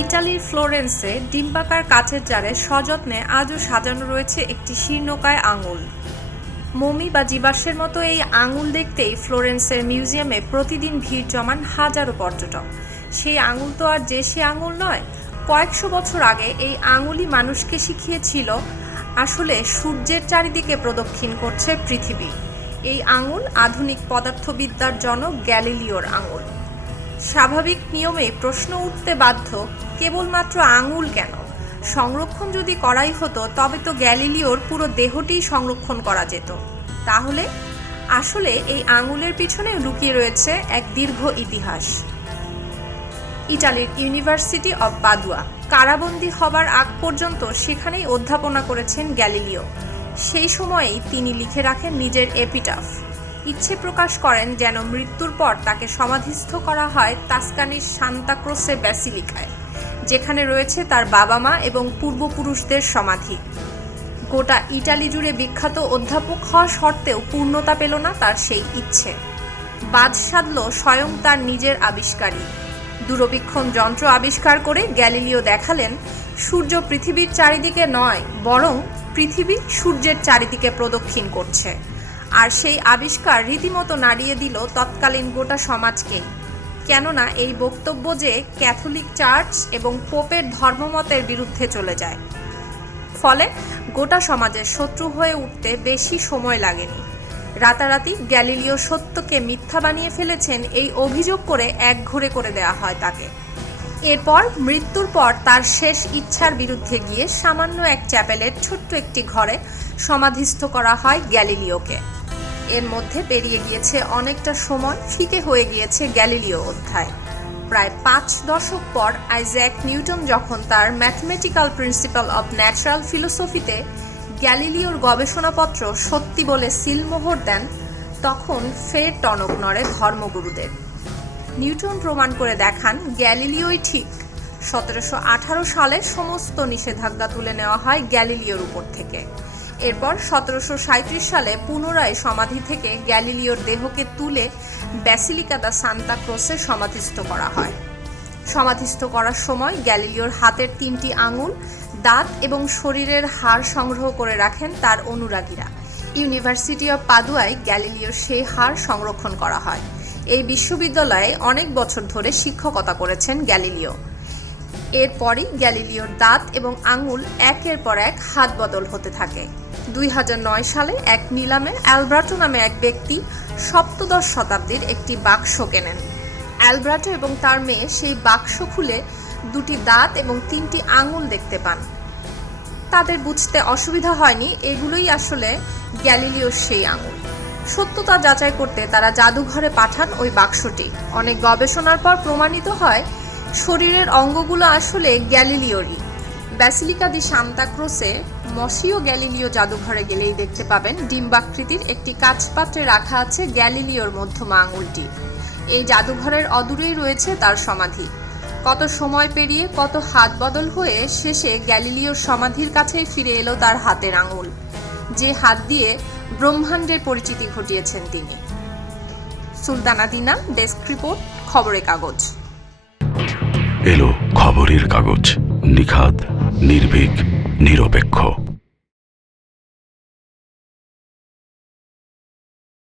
ইটালির ফ্লোরেন্সে ডিম্বাকার কাচের জারে সযত্নে আজও সাজানো রয়েছে একটি শীর্ণকায় আঙুল। মমি বা জীবাশ্মের মতো এই আঙুল দেখতেই ফ্লোরেন্সের মিউজিয়ামে প্রতিদিন ভিড় জমান হাজারো পর্যটক। সেই আঙুল তো আর যে সে আঙুল নয়, কয়েকশো বছর আগে এই আঙুলই মানুষকে শিখিয়েছিল আসলে সূর্যের চারিদিকে প্রদক্ষিণ করছে পৃথিবী। এই আঙুল আধুনিক পদার্থবিদ্যার জনক গ্যালিলিওর আঙুল। স্বাভাবিক নিয়মে প্রশ্ন উঠতে বাধ্য, কেবলমাত্র আঙুল কেন? সংরক্ষণ যদি করাই হতো তবে তো গ্যালিলিওর পুরো দেহটিই সংরক্ষণ করা যেত। তাহলে আসলে এই আঙুলের পিছনে লুকিয়ে রয়েছে এক দীর্ঘ ইতিহাস। ইটালির ইউনিভার্সিটি অব পাদুয়া কারাবন্দী হবার আগ পর্যন্ত সেখানেই অধ্যাপনা করেছেন গ্যালিলিও। সেই সময়েই তিনি লিখে রাখেন নিজের এপিটাফ। ইচ্ছে প্রকাশ করেন যেন মৃত্যুর পর তাকে সমাধিস্থ করা হয় তাস্কানির সান্তা ক্রোসে ব্যাসিলিকায়, যেখানে রয়েছে তার বাবা মা এবং পূর্বপুরুষদের সমাধি। গোটা ইটালি জুড়ে বিখ্যাত অধ্যাপক হওয়া সত্ত্বেও পূর্ণতা পেল না তার সেই ইচ্ছে। বাদ সাধল স্বয়ং তার নিজের আবিষ্কারই। দূরবীক্ষণ যন্ত্র আবিষ্কার করে গ্যালিলিও দেখালেন সূর্য পৃথিবীর চারিদিকে নয়, বরং পৃথিবী সূর্যের চারিদিকে প্রদক্ষিণ করছে। আর সেই আবিষ্কার রীতিমতো নাড়িয়ে দিল তৎকালীন গোটা সমাজকেই। কেননা এই বক্তব্য যে ক্যাথলিক চার্চ এবং পোপের ধর্মমতের বিরুদ্ধে চলে যায়, ফলে গোটা সমাজের শত্রু হয়ে উঠতে বেশি সময় লাগেনি। রাতারাতি গ্যালিলিও সত্যকে মিথ্যা বানিয়ে ফেলেছেন এই অভিযোগ করে একঘরে করে দেওয়া হয় তাকে। এরপর মৃত্যুর পর তার শেষ ইচ্ছার বিরুদ্ধে গিয়ে সামান্য এক চ্যাপেলের ছোট্ট একটি ঘরে সমাধিস্থ করা হয় গ্যালিলিওকে। এর মধ্যে পেরিয়ে গিয়েছে অনেকটা সময়, ফিকে হয়ে গিয়েছে গ্যালিলিও অধ্যায়। প্রায় 5 দশক পর আইজ্যাক নিউটন যখন তার ম্যাথমেটিক্যাল প্রিন্সিপাল অব ন্যাচারাল ফিলোসফিতে গ্যালিলিওর গবেষণাপত্র সত্যি বলে সিলমোহর দেন, তখন ফের টনক নড়ে ধর্মগুরুদের। নিউটন প্রমাণ করে দেখান গ্যালিলিওই ঠিক। 1718 সালে সমস্ত নিষেধাজ্ঞা তুলে নেওয়া হয় গ্যালিলিওর উপর থেকে। এরপর 1737 সালে পুনরায় সমাধি থেকে গ্যালিলিওর দেহকে তুলে ব্যাসিলিকা দা সান্তা ক্রোসে সমাধিস্থ করা হয়। সমাধিস্থ করার সময় গ্যালিলিওর হাতের 3টি আঙুল, দাঁত এবং শরীরের হাড় সংগ্রহ করে রাখেন তার অনুরাগীরা। ইউনিভার্সিটি অব পাদুয়ায় গ্যালিলিওর সেই হাড় সংরক্ষণ করা হয়। এই বিশ্ববিদ্যালয়ে অনেক বছর ধরে শিক্ষকতা করেছেন গ্যালিলিও। এরপরই গ্যালিলিওর দাঁত এবং আঙুল একের পর এক হাত বদল হতে থাকে। 2009 সালে এক নিলামে অ্যালব্রাটো নামে এক ব্যক্তি 17 শতাব্দীর একটি বাক্স কেনেন। অ্যালব্রাটো এবং তার মেয়ে সেই বাক্স খুলে 2টি দাঁত এবং 3টি আঙুল দেখতে পান। তাদের বুঝতে অসুবিধা হয়নি এগুলোই আসলে গ্যালিলিওর সেই আঙুল। সত্যতা যাচাই করতে তারা জাদুঘরে পাঠান ওই বাক্সটি। অনেক গবেষণার পর প্রমাণিত হয় শরীরের অঙ্গগুলো আসলে গ্যালিলিওরই। ব্যাসিলিকা দি সান্তা ক্রোসে মসিও গ্যালিলিও জাদুঘরে গেলেই দেখতে পাবেন ডিম্বাকৃতির একটি কাচপাত্রে রাখা আছে গ্যালিলিওর মধ্যমা আঙুলটি। এই জাদুঘরের অদূরেই রয়েছে তার সমাধি। কত সময় পেরিয়ে কত হাত বদল হয়ে শেষে গ্যালিলিওর সমাধির কাছেই ফিরে এলো তার হাতের আঙুল, যে হাত দিয়ে ব্রহ্মাণ্ডের পরিচিতি ঘটিয়েছেন তিনি। সুলতানা দিনা, ডেস্ক রিপোর্ট, খবরের কাগজ। এলো খবরের কাগজ, নিখাত, নির্ভীক, নিরপেক্ষ।